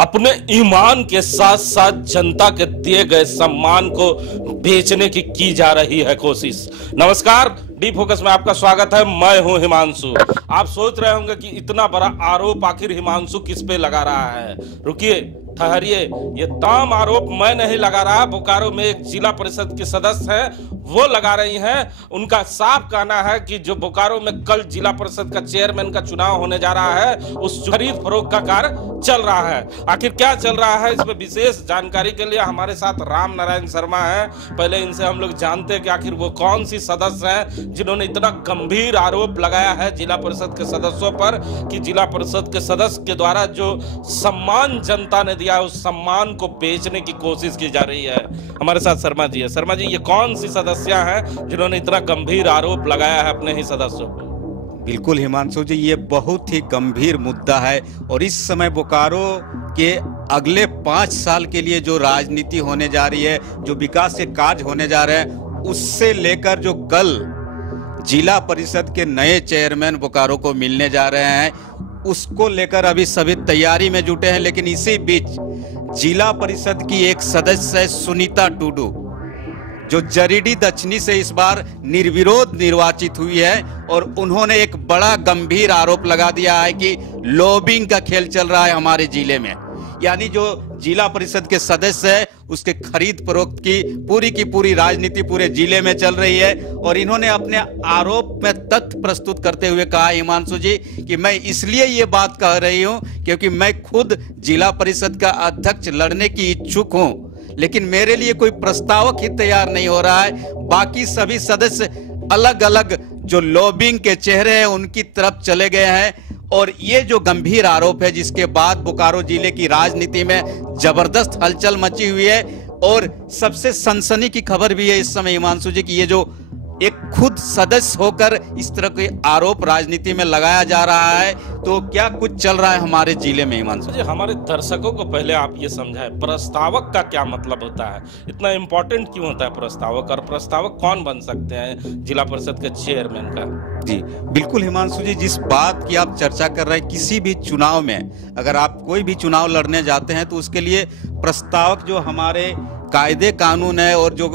अपने ईमान के साथ साथ जनता के दिए गए सम्मान को बेचने की जा रही है कोशिश। नमस्कार, डी फोकस में आपका स्वागत है। मैं हूं हिमांशु। आप सोच रहे होंगे कि इतना बड़ा आरोप आखिर हिमांशु किस पे लगा रहा है। रुकिए, ठहरिए, ये तमाम आरोप मैं नहीं लगा रहा। बोकारो में एक जिला परिषद की सदस्य है, वो लगा रही हैं। उनका साफ कहना है कि जो बोकारो में कल जिला परिषद का चेयरमैन का चुनाव होने जा रहा है, उस खरीद फरोख्त का कार्य चल रहा है। आखिर क्या चल रहा है, इस पर विशेष जानकारी के लिए हमारे साथ राम नारायण शर्मा है। पहले इनसे हम लोग जानते हैं कि आखिर वो कौन सी सदस्य है जिन्होंने इतना गंभीर आरोप लगाया है जिला परिषद के सदस्यों पर कि जिला परिषद के सदस्य के द्वारा जो सम्मान जनता ने दिया, उस सम्मान को बेचने की कोशिश की जा रही है। हमारे साथ शर्मा जी है। शर्मा जी, ये कौन सी सदस्य हैं जिन्होंने इतना गंभीर आरोप लगाया है अपने ही सदस्यों पर? बिल्कुल हिमांशु जी, ये बहुत ही गंभीर मुद्दा है और इस समय बोकारो के अगले 5 साल के लिए जो राजनीति होने जा रही है, जो विकास के कार्य होने जा रहे हैं, उससे लेकर जो कल जिला परिषद के नए चेयरमैन बोकारो को मिलने जा रहे हैं, उसको लेकर अभी सभी तैयारी में जुटे हैं। लेकिन इसी बीच जिला परिषद की एक सदस्य है सुनीता टुडू, जो जरीडी दक्षिणी से इस बार निर्विरोध निर्वाचित हुई है, और उन्होंने एक बड़ा गंभीर आरोप लगा दिया है कि लॉबिंग का खेल चल रहा है हमारे जिले में। यानी जो जिला परिषद के सदस्य है, उसके खरीद फरोख्त की पूरी राजनीति पूरे जिले में चल रही है। और इन्होंने अपने आरोप में तथ्य प्रस्तुत करते हुए कहा, हिमांशु जी, कि मैं इसलिए ये बात कह रही हूं क्योंकि मैं खुद जिला परिषद का अध्यक्ष लड़ने की इच्छुक हूं, लेकिन मेरे लिए कोई प्रस्तावक ही तैयार नहीं हो रहा है। बाकी सभी सदस्य अलग अलग जो लॉबिंग के चेहरे हैं उनकी तरफ चले गए हैं। और ये जो गंभीर आरोप है, जिसके बाद बोकारो जिले की राजनीति में जबरदस्त हलचल मची हुई है। और सबसे सनसनी की खबर भी है इस समय हिमांशु जी की, ये जो एक खुद सदस्य होकर इस तरह के आरोप राजनीति में लगाया जा रहा है, तो क्या कुछ चल रहा है हमारे जिले में हिमांशु जी? हमारे दर्शकों को पहले आप ये समझाएं, प्रस्तावक का क्या मतलब होता है, इतना इंपॉर्टेंट क्यों होता है प्रस्तावक, और प्रस्तावक कौन बन सकते हैं जिला परिषद के चेयरमैन का? जी बिल्कुल हिमांशु जी, जिस बात की आप चर्चा कर रहे हैं, किसी भी चुनाव में अगर आप कोई भी चुनाव लड़ने जाते हैं तो उसके लिए प्रस्तावक जो हमारे कायदे कानून है और जो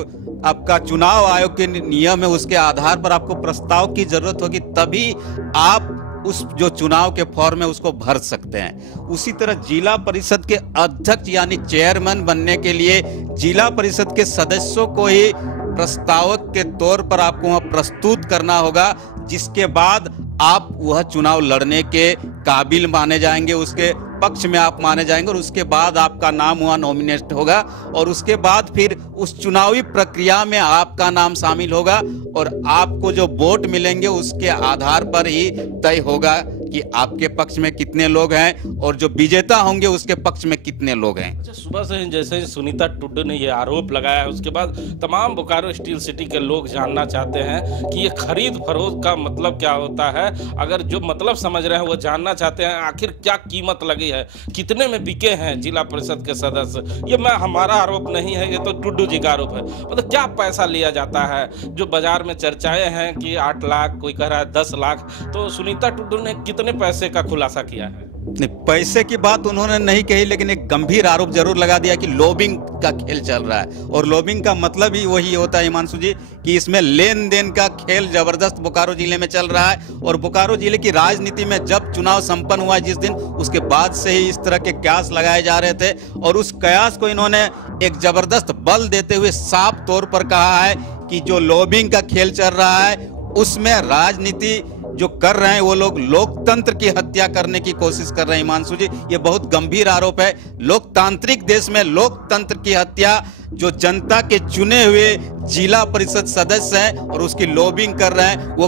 आपका चुनाव आयोग के नियम है, उसके आधार पर आपको प्रस्ताव की जरूरत होगी, तभी आप उस जो चुनाव के फॉर्म है उसको भर सकते हैं। उसी तरह जिला परिषद के अध्यक्ष यानी चेयरमैन बनने के लिए जिला परिषद के सदस्यों को ही प्रस्तावक के तौर पर आपको वहां प्रस्तुत करना होगा, जिसके बाद आप वह चुनाव लड़ने के काबिल माने जाएंगे, उसके पक्ष में आप माने जाएंगे, और उसके बाद आपका नाम वहां नॉमिनेट होगा, और उसके बाद फिर उस चुनावी प्रक्रिया में आपका नाम शामिल होगा, और आपको जो वोट मिलेंगे उसके आधार पर ही तय होगा कि आपके पक्ष में कितने लोग हैं और जो विजेता होंगे उसके पक्ष में कितने लोग हैं। अच्छा, सुबह से जैसे ही सुनीता टुडू ने ये आरोप लगाया है, उसके बाद तमाम बोकारो स्टील सिटी के लोग जानना चाहते हैं कि ये खरीद फरोख्त का मतलब क्या होता है। अगर जो मतलब समझ रहे हैं वो जानना चाहते हैं आखिर क्या कीमत लगी है, कितने में बिके हैं जिला परिषद के सदस्य। ये हमारा आरोप नहीं है, ये तो टुडू जी का आरोप है। मतलब क्या पैसा लिया जाता है, जो बाजार में चर्चाएं हैं कि 8 लाख, कोई कह रहा है 10 लाख, तो सुनीता टुडू ने कितने पैसे का खुलासा किया है? नहीं, पैसे की बात उन्होंने नहीं कही, लेकिन एक गंभीर आरोप जरूर लगा दिया कि लॉबिंग का खेल चल रहा है। और लॉबिंग का मतलब ही वही होता है हिमांशु जी कि इसमें लेन देन का खेल जबरदस्त बोकारो जिले में चल रहा है। और बोकारो जिले की राजनीति में जब चुनाव संपन्न हुआ जिस दिन, उसके बाद से ही इस तरह के कयास लगाए जा रहे थे, और उस कयास को इन्होंने एक जबरदस्त बल देते हुए साफ तौर पर कहा है कि जो लॉबिंग का खेल चल रहा है उसमें राजनीति जो कर रहे हैं वो लोग लोकतंत्र की हत्या करने की कोशिश कर रहे हैं। हिमांशु जी, ये बहुत गंभीर आरोप है। लोकतांत्रिक देश में लोकतंत्र की हत्या, जो जनता के चुने हुए जिला परिषद सदस्य हैं और उसकी लॉबिंग कर रहे हैं, वो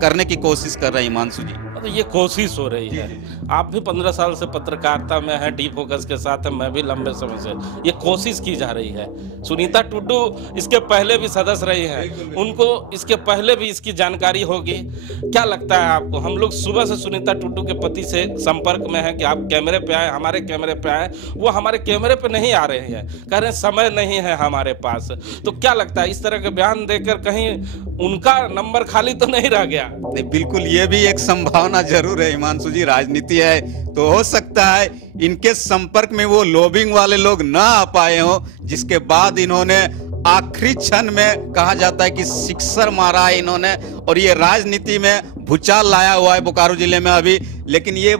करने की कोशिश कर रहे हैं हिमांशु जी। तो ये कोशिश हो रही है। आप भी 15 साल से पत्रकारिता में हैं, डी फोकस के साथ है, मैं भी लंबे समय से। ये कोशिश की जा रही है। सुनीता टुडू इसके पहले भी सदस्य रही हैं, उनको इसके पहले भी इसकी जानकारी होगी। क्या लगता है आपको? हम लोग सुबह से सुनीता टुडू के पति से संपर्क में हैं कि आप कैमरे पे आए, हमारे कैमरे पे आए। वो हमारे कैमरे पे नहीं आ रहे हैं, कह रहे हैं समय नहीं है हमारे पास। तो क्या लगता है, इस तरह के बयान देकर कहीं उनका नंबर खाली तो नहीं रह गया? बिल्कुल, ये भी एक संभावना बताना जरूर है हिमांशु जी, राजनीति है तो हो सकता है इनके संपर्क में वो लॉबिंग वाले लोग ना आ पाए हों, जिसके बाद इन्होंने आखिरी क्षण में कहा जाता है कि सिक्सर मारा है इन्होंने, और ये राजनीति में भूचाल लाया हुआ है बोकारो जिले में अभी। लेकिन ये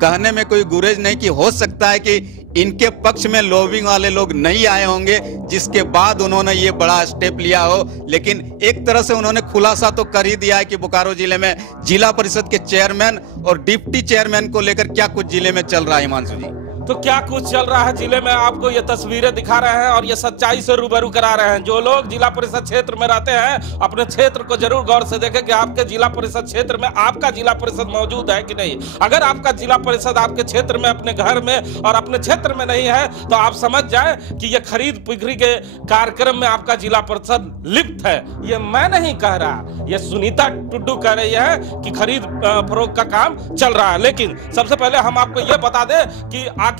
कहने में कोई गुरेज नहीं कि हो सकता है कि इनके पक्ष में लॉबिंग वाले लोग नहीं आए होंगे, जिसके बाद उन्होंने ये बड़ा स्टेप लिया हो। लेकिन एक तरह से उन्होंने खुलासा तो कर ही दिया है कि बोकारो जिले में जिला परिषद के चेयरमैन और डिप्टी चेयरमैन को लेकर क्या कुछ जिले में चल रहा है हिमांशु जी। तो क्या कुछ चल रहा है जिले में, आपको ये तस्वीरें दिखा रहे हैं और ये सच्चाई से रूबरू करा रहे हैं। जो लोग जिला परिषद क्षेत्र में रहते हैं अपने क्षेत्र को जरूर गौर से देखें कि आपके जिला परिषद क्षेत्र में आपका जिला परिषद मौजूद है कि नहीं। अगर आपका जिला परिषद आपके क्षेत्र में, अपने घर में और अपने क्षेत्र में नहीं है तो आप समझ जाए कि ये खरीद बिक्री के कार्यक्रम में आपका जिला परिषद लिप्त है। ये मैं नहीं कह रहा, ये सुनीता टुड्डू कह रही है कि खरीद फरोख्त का काम चल रहा है। लेकिन सबसे पहले हम आपको ये बता दें कि आखिर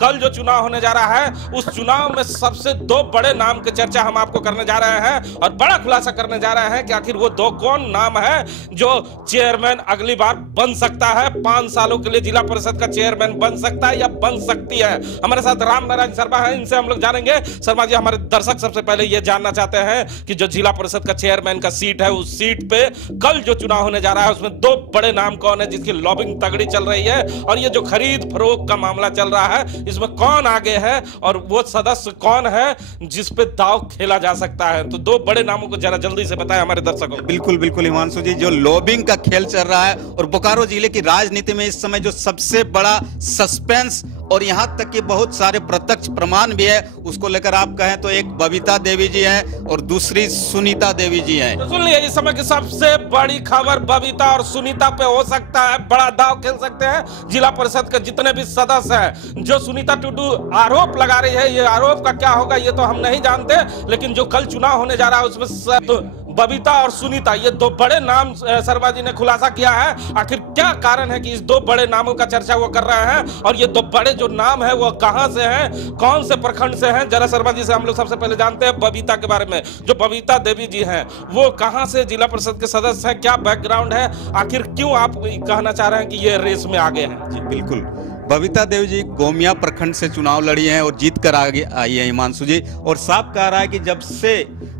कल जो चुनाव होने जा रहा है उस चुनाव में सबसे दो बड़े नाम की चर्चा हम आपको करने जा रहे हैं और बड़ा खुलासा करने जा रहे हैं कि आखिर वो दो कौन नाम है जो चेयरमैन अगली बार बन सकता है, 5 सालों के लिए जिला परिषद का चेयरमैन बन सकता है या बन सकती है। हमारे साथ राम नारायण शर्मा है, इनसे हम लोग जानेंगे। शर्मा जी, हमारे दर्शक सबसे पहले ये जानना चाहते हैं कि जो जिला परिषद का चेयरमैन का सीट है, उस सीट पे कल जो चुनाव होने जा रहा है उसमें दो बड़े नाम कौन है जिसकी लॉबिंग तगड़ी चल रही है, और ये जो खरीद फरोख्त का मामला चल रहा है इसमें कौन आगे है और वो सदस्य कौन है जिस पे दांव खेला जा सकता है। तो दो बड़े नामों को जरा जल्दी से बताएं हमारे दर्शकों को। बिल्कुल बिल्कुल हिमांशु जी, जो लॉबिंग का खेल चल रहा है और बोकारो जिले की राजनीति में इस समय जो सबसे बड़ा सस्पेंस और यहाँ तक कि बहुत सारे प्रत्यक्ष प्रमाण भी है, उसको लेकर आप कहें तो एक बबीता देवी जी हैं और दूसरी सुनीता देवी जी हैं। तो सुन लिया, इस समय की सबसे बड़ी खबर बबीता और सुनीता पे हो सकता है बड़ा दांव खेल सकते हैं जिला परिषद के जितने भी सदस्य हैं। जो सुनीता टुड्डू आरोप लगा रही है, ये आरोप का क्या होगा ये तो हम नहीं जानते, लेकिन जो कल चुनाव होने जा रहा है उसमें बबीता और सुनीता, ये दो बड़े नाम शर्मा जी ने खुलासा किया है। आखिर क्या कारण है कि इस दो बड़े नामों का चर्चा वो कर रहे हैं और ये दो बड़े जो नाम है वो कहां से हैं, कौन से प्रखंड से हैं? जरा शर्मा जी से हम लोग सबसे पहले जानते हैं बबीता के बारे में। जो बबीता देवी जी हैं वो कहां से जिला परिषद के सदस्य हैं, क्या बैकग्राउंड है, आखिर क्यों आप कहना चाह रहे हैं कि ये रेस में आगे हैं? जी बिल्कुल, बबीता देवी जी गोमिया प्रखंड से चुनाव लड़ी हैं और जीत कर आगे आई है हिमांशु जी। और साफ कह रहा है कि जब से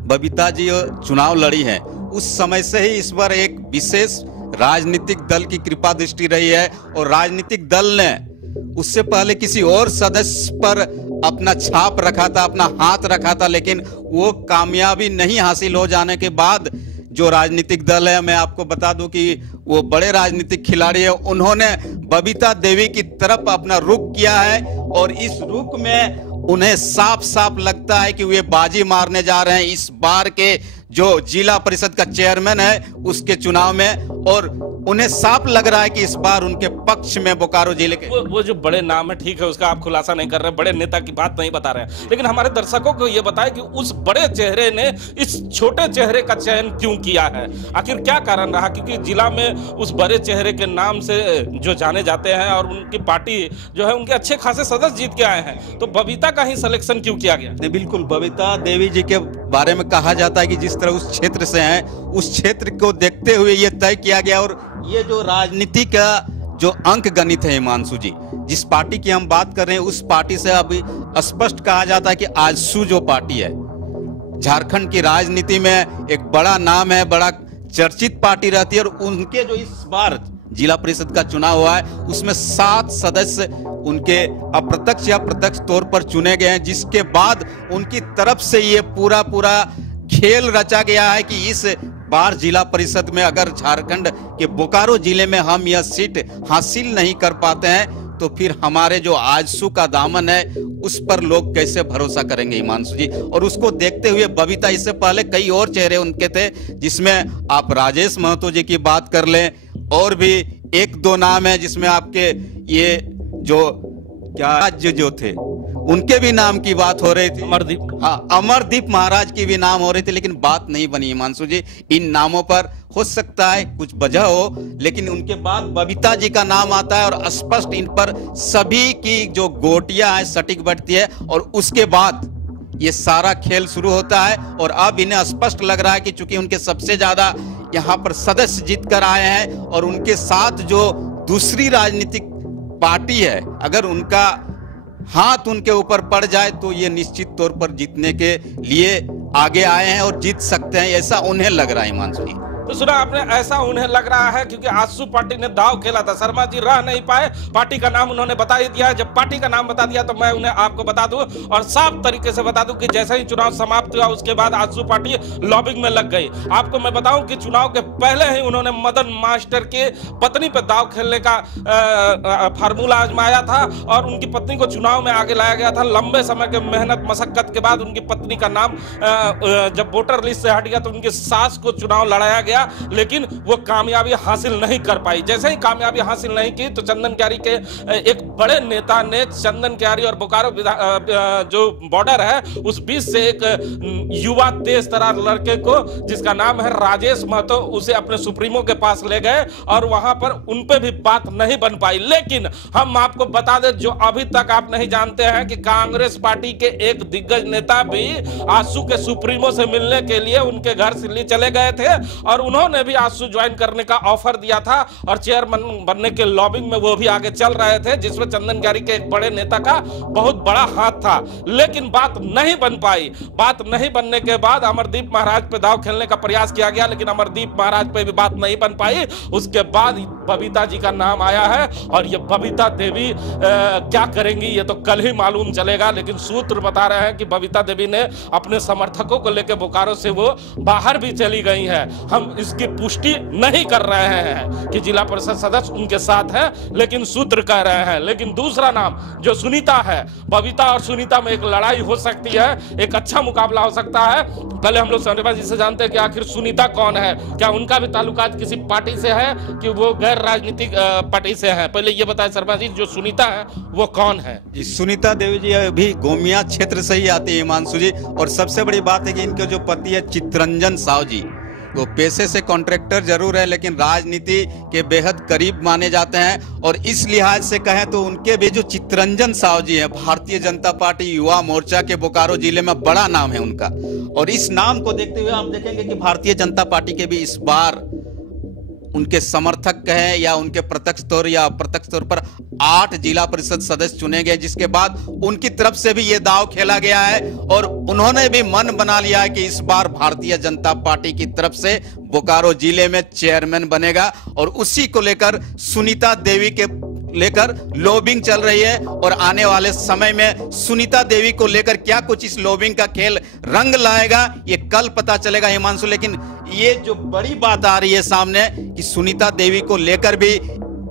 बबीता जी चुनाव लड़ी हैं उस समय से ही इस पर एक विशेष राजनीतिक दल की कृपा दृष्टि रही है और राजनीतिक दल ने उससे पहले किसी और सदस्य पर अपना छाप रखा था, अपना हाथ रखा था, लेकिन वो कामयाबी नहीं हासिल हो जाने के बाद जो राजनीतिक दल है, मैं आपको बता दूं कि वो बड़े राजनीतिक खिलाड़ी है, उन्होंने बबीता देवी की तरफ अपना रुख किया है और इस रुख में उन्हें साफ साफ लगता है कि वे बाजी मारने जा रहे हैं इस बार के जो जिला परिषद का चेयरमैन है उसके चुनाव में। और उन्हें साफ लग रहा है कि इस बार उनके पक्ष में बोकारो जिले के वो जो बड़े नाम है, ठीक है उसका आप खुलासा नहीं कर रहे, बड़े नेता की बात नहीं बता रहे हैं, लेकिन हमारे दर्शकों को ये बताएं कि उस बड़े चेहरे ने इस छोटे चेहरे का चयन क्यों किया है, आखिर क्या कारण रहा? क्योंकि जिला में उस बड़े चेहरे के नाम से जो जाने जाते हैं और उनकी पार्टी जो है उनके अच्छे खासे सदस्य जीत के आए हैं, तो बबीता का ही सिलेक्शन क्यों किया गया? बिल्कुल, बबीता देवी जी के बारे में कहा जाता है कि जिस तरह उस क्षेत्र से हैं, उस क्षेत्र को देखते हुए ये तय किया गया। और ये जो राजनीति का जो अंक गणित है हिमांशु जी, जिस पार्टी की हम बात कर रहे हैं उस पार्टी से अभी स्पष्ट कहा जाता है कि आजसू जो पार्टी है झारखंड की राजनीति में एक बड़ा नाम है, बड़ा चर्चित पार्टी रहती है। और उनके जो इस बार जिला परिषद का चुनाव हुआ है उसमें 7 सदस्य उनके अप्रत्यक्ष या प्रत्यक्ष तौर पर चुने गए हैं, जिसके बाद उनकी तरफ से ये पूरा खेल रचा गया है कि इस बार जिला परिषद में अगर झारखंड के बोकारो जिले में हम यह सीट हासिल नहीं कर पाते हैं तो फिर हमारे जो आजसू का दामन है उस पर लोग कैसे भरोसा करेंगे हिमांशु जी। और उसको देखते हुए बबीता, इससे पहले कई और चेहरे उनके थे, जिसमें आप राजेश महतो जी की बात कर लें और भी 1-2 नाम है जिसमें आपके ये जो क्या जो थे उनके भी नाम की बात हो रही थी, अमरदीप, हाँ अमरदीप महाराज की भी नाम हो रही थी, लेकिन बात नहीं बनी हिमांशु जी। इन नामों पर हो सकता है कुछ वजह हो, लेकिन उनके बाद बबीता जी का नाम आता है और स्पष्ट इन पर सभी की जो गोटियां है सटीक बैठती है और उसके बाद ये सारा खेल शुरू होता है। और अब इन्हें स्पष्ट लग रहा है कि चूंकि उनके सबसे ज्यादा यहाँ पर सदस्य जीत कर आए हैं और उनके साथ जो दूसरी राजनीतिक पार्टी है, अगर उनका हाथ उनके ऊपर पड़ जाए तो ये निश्चित तौर पर जीतने के लिए आगे आए हैं और जीत सकते हैं, ऐसा उन्हें लग रहा है हिमांशु जी। तो सुना आपने, ऐसा उन्हें लग रहा है क्योंकि आजसू पार्टी ने दाव खेला था। शर्मा जी रह नहीं पाए, पार्टी का नाम उन्होंने बता ही दिया है। जब पार्टी का नाम बता दिया तो मैं उन्हें आपको बता दूं और साफ तरीके से बता दूं कि जैसे ही चुनाव समाप्त हुआ उसके बाद आजसू पार्टी लॉबिंग में लग गई। आपको मैं बताऊं कि चुनाव के पहले ही उन्होंने मदन मास्टर के पत्नी पर दाव खेलने का फार्मूला आजमाया था और उनकी पत्नी को चुनाव में आगे लाया गया था। लंबे समय के मेहनत मशक्कत के बाद उनकी पत्नी का नाम जब वोटर लिस्ट से हट गया तो उनकी सास को चुनाव लड़ाया गया, लेकिन वो कामयाबी हासिल नहीं कर पाई। जैसे ही कामयाबी हासिल नहीं की तो चंदन क्यारी के एक बड़े नेता ने चंदन क्यारी और बोकारो जो बॉर्डर है उस बीच से एक युवा तेज तरार लड़के को जिसका नाम है राजेश महतो, उसे अपने सुप्रीमो के पास ले गए और वहां पर उन पे भी बात नहीं बन पाई। लेकिन हम आपको बता दें, जो अभी तक आप नहीं जानते हैं कि कांग्रेस पार्टी के एक दिग्गज नेता भी आजसू के सुप्रीमो से मिलने के लिए उनके घर दिल्ली चले गए थे और उन्होंने भी आजसू ज्वाइन करने का ऑफर दिया था और चेयरमैन बनने के लॉबिंग में वो भी आगे चल रहे थे, जिसमें चंदन क्यारी के एक बड़े नेता का बहुत बड़ा हाथ था। लेकिन बात नहीं बन पाई। बात नहीं बनने के बाद अमरदीप महाराज पे दाव खेलने का प्रयास किया गया, लेकिन अमरदीप महाराज पे भी बात नहीं बन पाई। उसके बाद बबीता जी का नाम आया है और ये बबीता देवी क्या करेंगी ये तो कल ही मालूम चलेगा। लेकिन सूत्र बता रहे हैं कि बबीता देवी ने अपने समर्थकों को लेकर बोकारो से वो बाहर भी चली गई है। हम इसकी पुष्टि नहीं कर रहे हैं कि जिला परिषद सदस्य उनके साथ है, लेकिन सूत्र कह रहे हैं। लेकिन दूसरा नाम जो सुनीता है, बबीता और सुनीता में एक लड़ाई हो सकती है, एक अच्छा मुकाबला हो सकता है। पहले हम लोग शर्मा जी से जानते हैं कि आखिर सुनीता कौन है, क्या उनका भी ताल्लुकात किसी पार्टी से है कि वो गैर राजनीतिक पार्टी से है। पहले ये बताएं शर्मा जी, जो सुनीता है वो कौन है? सुनीता देवी जी अभी गोमिया क्षेत्र से ही आती है हिमांशु जी, और सबसे बड़ी बात है कि इनके जो पति है चित्तरंजन साहू जी, वो पेशे से कॉन्ट्रैक्टर जरूर है लेकिन राजनीति के बेहद करीब माने जाते हैं। और इस लिहाज से कहें तो उनके भी जो चित्तरंजन साहू जी हैं, भारतीय जनता पार्टी युवा मोर्चा के बोकारो जिले में बड़ा नाम है उनका। और इस नाम को देखते हुए आप देखेंगे कि भारतीय जनता पार्टी के भी इस बार उनके समर्थक कहें या उनके प्रत्यक्ष तौर या अप्रत्यक्ष तौर पर 8 जिला परिषद सदस्य चुने गए, जिसके बाद उनकी तरफ से भी ये दाव खेला गया है और उन्होंने भी मन बना लिया है कि इस बार भारतीय जनता पार्टी की तरफ से बोकारो जिले में चेयरमैन बनेगा। और उसी को लेकर सुनीता देवी के लेकर लॉबिंग चल रही है और आने वाले समय में सुनीता देवी को लेकर क्या कुछ इस लॉबिंग का खेल रंग लाएगा ये कल पता चलेगा हिमांशु। लेकिन ये जो बड़ी बात आ रही है सामने कि सुनीता देवी को लेकर भी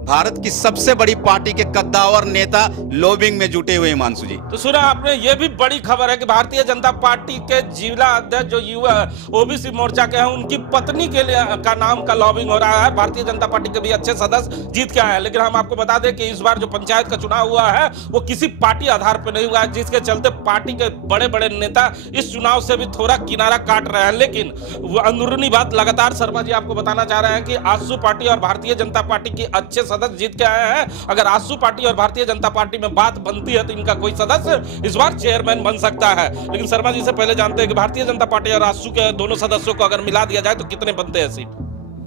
भारत की सबसे बड़ी पार्टी के कद्दावर नेता लॉबिंग में जुटे हुए हिमांशु जी। तो सुना आपने, ये भी बड़ी खबर है कि भारतीय जनता पार्टी के जिला अध्यक्ष जो युवा ओबीसी मोर्चा के हैं उनकी पत्नी के लिए का नाम का लॉबिंग हो रहा है। भारतीय जनता पार्टी के भी अच्छे सदस्य जीत के आए हैं। लेकिन हम आपको बता दें कि इस बार जो पंचायत का चुनाव हुआ है वो किसी पार्टी आधार पर नहीं हुआ है, जिसके चलते पार्टी के बड़े बड़े नेता इस चुनाव से भी थोड़ा किनारा काट रहे हैं। लेकिन वो अंदरूनी बात लगातार शर्मा जी आपको बताना चाह रहे हैं कि आजसू पार्टी और भारतीय जनता पार्टी की अच्छे सदस्य जीत के आए हैं। अगर आजसू पार्टी और भारतीय जनता पार्टी में बात बनती है तो इनका कोई सदस्य इस बार चेयरमैन बन सकता है। लेकिन शर्मा जी से पहले जानते हैं कि भारतीय जनता पार्टी और आजसू के दोनों सदस्यों को अगर मिला दिया जाए तो कितने बनते हैं सीट?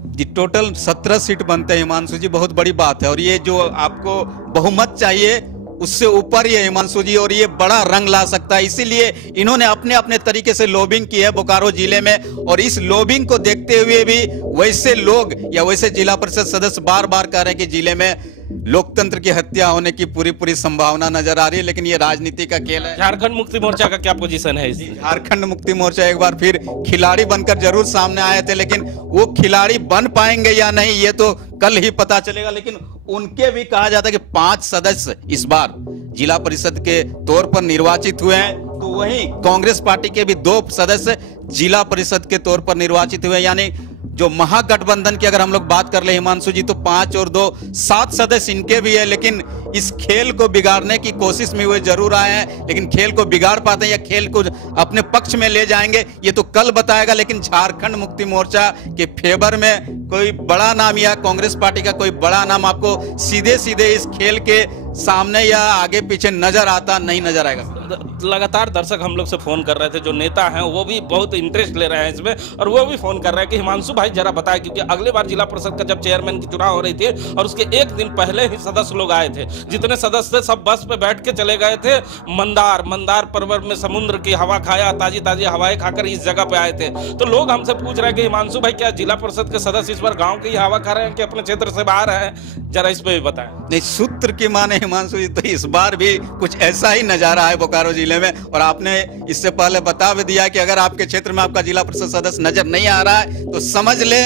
जी टोटल 17 सीट बनते हैं हिमांशु जी, बहुत बड़ी बात है। और ये जो आपको बहुमत चाहिए उससे ऊपर ही है हिमांशु जी, और ये बड़ा रंग ला सकता है। इसीलिए इन्होंने अपने अपने तरीके से लॉबिंग की है बोकारो जिले में। और इस लॉबिंग को देखते हुए भी वैसे लोग या वैसे जिला परिषद सदस्य बार बार कह रहे हैं कि जिले में लोकतंत्र की हत्या होने की पूरी संभावना नजर आ रही है। लेकिन ये राजनीति का खेल है। झारखंड मुक्ति मोर्चा का क्या पोजीशन है? झारखंड मुक्ति मोर्चा एक बार फिर खिलाड़ी बनकर जरूर सामने आए थे, लेकिन वो खिलाड़ी बन पाएंगे या नहीं ये तो कल ही पता चलेगा। लेकिन उनके भी कहा जाता है कि 5 सदस्य इस बार जिला परिषद के तौर पर निर्वाचित हुए हैं, तो वहीं कांग्रेस पार्टी के भी 2 सदस्य जिला परिषद के तौर पर निर्वाचित हुए। यानी जो महागठबंधन की अगर हम लोग बात कर ले हिमांशु जी तो 5 और 2 7 सदस्य इनके भी है। लेकिन इस खेल को बिगाड़ने की कोशिश में वे जरूर आए हैं, लेकिन खेल को बिगाड़ पाते हैं या खेल को अपने पक्ष में ले जाएंगे ये तो कल बताएगा। लेकिन झारखंड मुक्ति मोर्चा के फेवर में कोई बड़ा नाम या कांग्रेस पार्टी का कोई बड़ा नाम आपको सीधे सीधे इस खेल के सामने या आगे पीछे नजर आता नहीं नजर आएगा? लगातार दर्शक हम लोग से फोन कर रहे थे, जो नेता हैं वो भी बहुत इंटरेस्ट ले रहे हैं इसमें, और वो भी फोन कर रहे हैं कि हिमांशु भाई जरा बताएं, क्योंकि अगली बार जिला परिषद का जब चेयरमैन की चुनाव हो रही थी और उसके एक दिन पहले ही सदस्य लोग आए थे, जितने सदस्य थे सब बस पे बैठ के चले गए थे मंदार पर्वत में, समुद्र की हवा खाया, ताजी ताजी हवाएं खाकर इस जगह पे आए थे। तो लोग हमसे पूछ रहे हैं कि हिमांशु भाई क्या जिला परिषद के सदस्य इस बार गाँव की हवा खा रहे हैं कि अपने क्षेत्र से बाहर है? जरा इस पे भी बताएं। नहीं, सूत्र की माने हिमांशु जी तो इस बार भी कुछ ऐसा ही नजारा है बोकारो जिले में, और आपने इससे पहले बता भी दिया कि अगर आपके क्षेत्र में आपका जिला परिषद सदस्य नजर नहीं आ रहा है तो समझ ले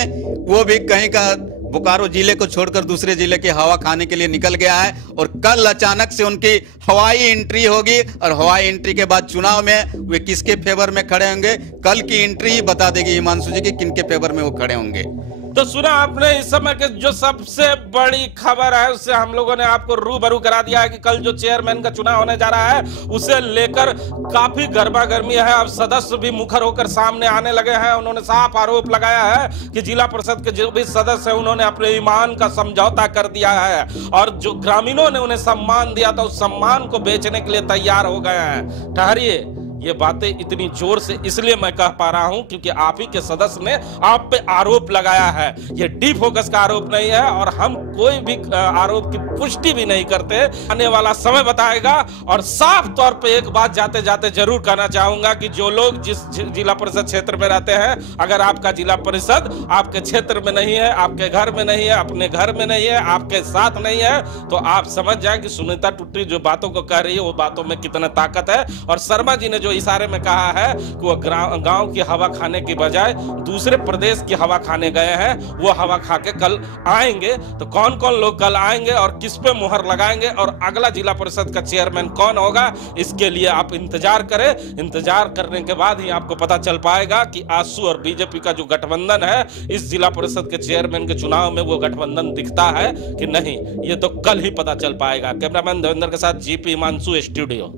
वो भी कहीं का बोकारो जिले को छोड़कर दूसरे जिले की हवा खाने के लिए निकल गया है। और कल अचानक से उनकी हवाई एंट्री होगी, और हवाई एंट्री के बाद चुनाव में वे किसके फेवर में खड़े होंगे, कल की एंट्री ही बता देगी हिमांशु जी की किनके फेवर में वो खड़े होंगे। तो सुना आपने इस समय के जो सबसे बड़ी खबर है उससे हम लोगों ने आपको रूबरू करा दिया है कि कल जो चेयरमैन का चुनाव होने जा रहा है उसे लेकर काफी गर्मा गर्मी है। अब सदस्य भी मुखर होकर सामने आने लगे हैं। उन्होंने साफ आरोप लगाया है कि जिला परिषद के जो भी सदस्य हैं उन्होंने अपने ईमान का समझौता कर दिया है, और जो ग्रामीणों ने उन्हें सम्मान दिया था उस सम्मान को बेचने के लिए तैयार हो गए हैं। ठहरिए, ये बातें इतनी जोर से इसलिए मैं कह पा रहा हूं क्योंकि आप ही के सदस्य ने आप पे आरोप लगाया है। ये डी फोकस का आरोप नहीं है और हम कोई भी आरोप की पुष्टि भी नहीं करते। आने वाला समय बताएगा। और साफ तौर पे एक बात जाते जाते जरूर कहना चाहूंगा कि जो लोग जिस जिला परिषद क्षेत्र में रहते हैं, अगर आपका जिला परिषद आपके क्षेत्र में नहीं है, आपके घर में नहीं है, अपने घर में नहीं है, आपके साथ नहीं है, तो आप समझ जाए कि सुनीता टुट्टी जो बातों को कह रही है वो बातों में कितना ताकत है। और शर्मा जी ने जो इशारे में कहा है कि वो गांव की हवा खाने की बजाय दूसरे प्रदेश की हवा खाने गए हैं, वो हवा खा के कल आएंगे। तो कौन कौन लोग कल आएंगे और किस पे मुहर लगाएंगे और अगला जिला परिषद का चेयरमैन कौन होगा, इसके लिए आप इंतजार करें। इंतजार करने के बाद ही आपको पता चल पाएगा कि आसू और बीजेपी का जो गठबंधन है इस जिला परिषद के चेयरमैन के चुनाव में वो गठबंधन दिखता है कि नहीं, ये तो कल ही पता चल पाएगा। कैमरामैन देवेंद्र के साथ जीपी हिमांशु, स्टूडियो।